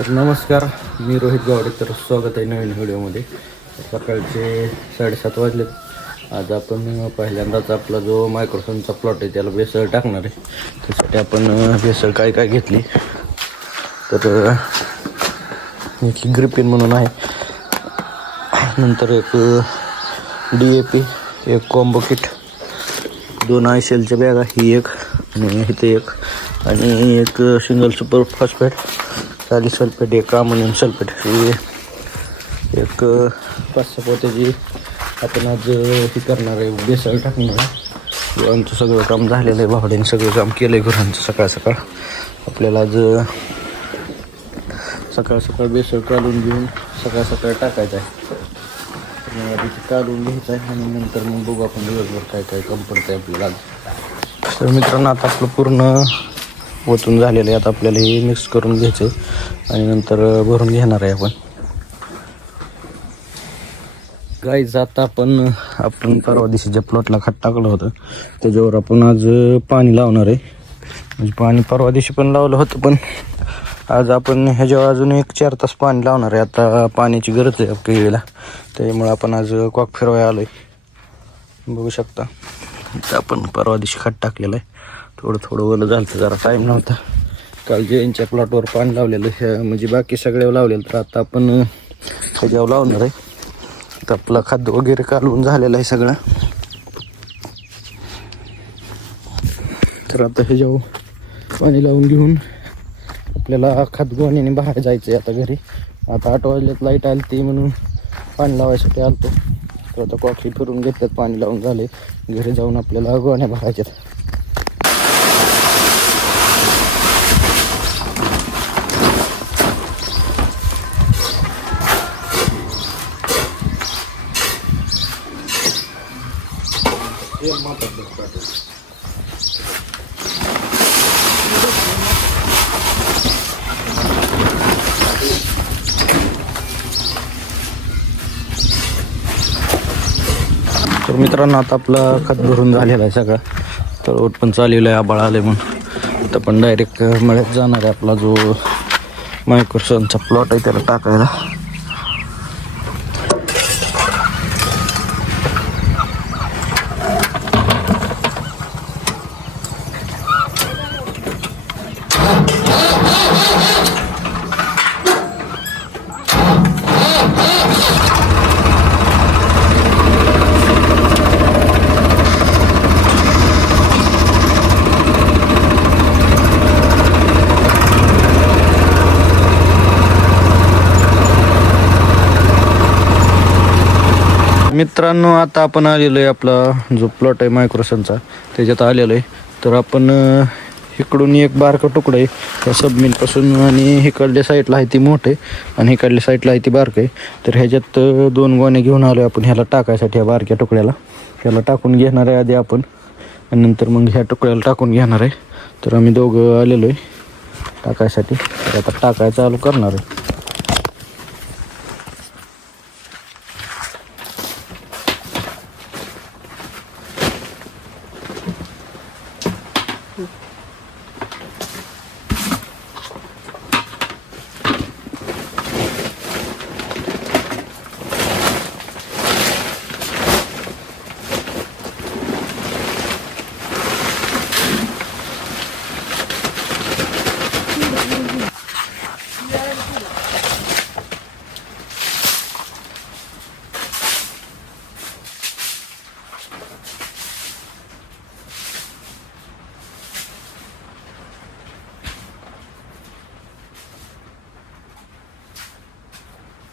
तर नमस्कार मी रोहित गावडे तर स्वागत आहे नवीन व्हिडिओमध्ये. सकाळचे साडेसात वाजले आज आपण पहिल्यांदाच आपला जो मायक्रोसॉनचा प्लॉट आहे त्याला बेसळ टाकणार आहे. त्यासाठी आपण बेसळ काय काय घेतली? तर एक ग्रिपिन म्हणून आहे. नंतर एक डी ए पी एक कॉम्बो किट दोन आय सेलच्या बॅगा ही एक आणि इथे एक. आणि एक सिंगल सुपर फॉस्फेट चाळीस सल्फेट एक अमोनियम सल्फेट ही एक पाच सहा पोत्याची आपण आज हे करणार आहे बेसळ टाकणार आहे. आमचं सगळं काम झालेलं आहे भावड्याने सगळं काम केलं आहे घरांचं सकाळ सकाळ. आपल्याला आज सकाळ सकाळ बेसळ काढून घेऊन सकाळ सकाळ टाकायचं आहे. आधी काढून घ्यायचं आहे आणि नंतर मग बघू आपण दिवसभर काय काय कम पडतं आहे आपल्याला. तर मित्रांनो आता आपलं पूर्ण ओतून झालेलं आहे. आता आपल्याला हे मिक्स करून घ्यायचं आहे आणि नंतर भरून घेणार आहे आपण. गाईज आता आपण आपण परवा दिवशी ज्या प्लॉटला खत टाकलं होतं त्याच्यावर आपण आज पाणी लावणार आहे. म्हणजे पाणी परवा दिवशी पण लावलं होतं पण आज आपण ह्याच्यावर अजून एक चार तास पाणी लावणार आहे. आता पाण्याची गरज आहे केळीला त्यामुळे आपण आज कॉक फिरवाय आलो आहे बघू शकता. आपण परवा दिवशी खत टाकलेलं आहे. थोडं थोडं ओलं झालं जरा टाईम नव्हता. काल जैनच्या प्लॉटवर पाणी लावलेलं हे म्हणजे बाकी सगळ्यावर लावलेलं. तर आता आपण ह्याच्यावर लावणार आहे. तर आपलं खाद्य वगैरे कालवून झालेलं आहे सगळं. तर आता ह्याच्यावर पाणी लावून घेऊन आपल्याला खात गोण्याने बाहेर जायचं आहे आता घरी. आता आठ वाजल्यात लाइट आली ती म्हणून पाणी लावायसाठी आलतो. तर आता कॉफी फिरून घेतल्यात पाणी लावून झाले. घरी जाऊन आपल्याला गोण्या भरायच्यात. तर मित्रांनो आता आपला खत भरून झालेला आहे सगळा. तळवट पण चालेलं आहे आबाळ आले म्हणून. आता पण डायरेक्ट मळ्यात जाणार आहे आपला जो मायक्रोसॉनचा प्लॉट आहे त्याला टाकायला. मित्रांनो आता आपण आलेलो आहे आपला जो प्लॉट आहे मायक्रोसनचा त्याच्यात आलेलो आहे तर आपण इकडून एक बारका तुकडा आहे. त्या सबमिलपासून आणि इकडल्या साईडला आहे ती मोठे आणि इकडल्या साईडला आहे ती बारकं आहे. तर ह्याच्यात दोन गोण्या घेऊन आलो आपण ह्याला टाकायसाठी या बारक्या तुकड्याला. ह्याला टाकून घेणार आहे आधी आपण. आणि नंतर मग ह्या तुकड्याला टाकून घेणार आहे. तर आम्ही दोघं आलेलो आहे टाकायसाठी. तर आता टाकायचं चालू करणार आहे. aqui.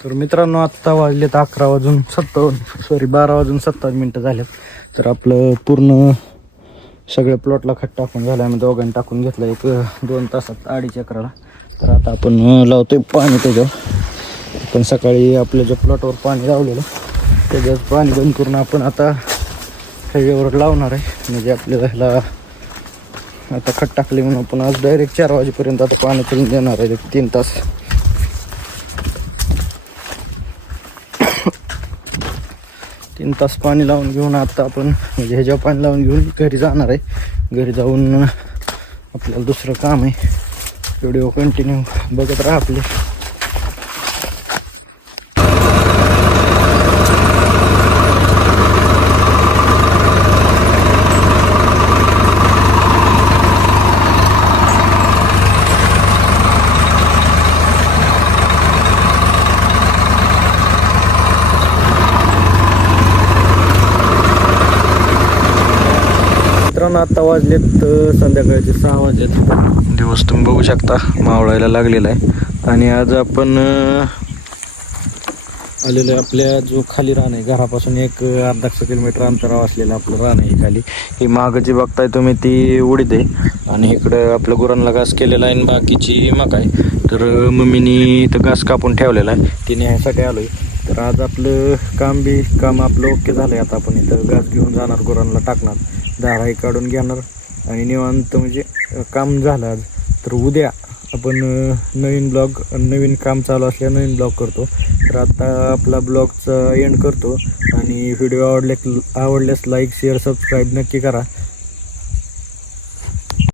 तर मित्रांनो आत्ता वाजलेत अकरा वाजून सत्तावन्न. सॉरी बारा वाजून सत्तावन्न मिनटं झाल्यात तर आपलं पूर्ण सगळ्या प्लॉटला खट टाकून झालं आम्ही दोघांनी टाकून घेतलं एक दोन तासात अडीच एकराला. तर आता आपण लावतो लावतोय पाणी त्याच्यावर. पण सकाळी आपल्या ज्या प्लॉटवर पाणी लावलेलं त्याच्यात पाणी बंद करून आपण आता ह्याच्यावर लावणार आहे. म्हणजे आपल्याला ह्याला आता खट टाकले म्हणून आपण आज डायरेक्ट चार वाजेपर्यंत आता पाणी करून देणार आहे. एक तीन तास. तीन तास पाणी लावून घेऊन आता आपण म्हणजे ह्याच्यावर पाणी लावून घेऊन घरी जाणार आहे घरी जाऊन आपल्याला दुसरं काम आहे. व्हिडिओ कंटिन्यू बघत राहा आपले. मित्रांनो आता वाजलेत संध्याकाळचे सहा वाजलेत. दिवस तुम्ही बघू शकता मावळायला लागलेला आहे. आणि आज आपण आलेलं आलेलो आहे आपल्या जो खाली रान आहे घरापासून एक अर्धा किलोमीटर अंतरावर असलेलं आपलं रान आहे खाली. ही मागं जी बघताय तुम्ही ती उडीद आहे. आणि इकडं आपलं गुरांना घास केलेला आहे आणि बाकीची मका आहे. तर मम्मीनी इथं घास कापून ठेवलेला आहे. ती न्यायसाठी आलो आहे तर आज आपलं काम बी काम आपलं ओके झालं आहे आता आपण इथं घास घेऊन जाणार गुरांना टाकणार. दाराही काढून घेणार. आणि निवांत म्हणजे काम झालं आज. तर उद्या आपण नवीन ब्लॉग नवीन काम चालू असल्या नवीन ब्लॉग करतो. तर आता आपला ब्लॉगचा एंड करतो. आणि व्हिडिओ आवडले आवडल्यास लाईक शेअर सबस्क्राईब नक्की करा.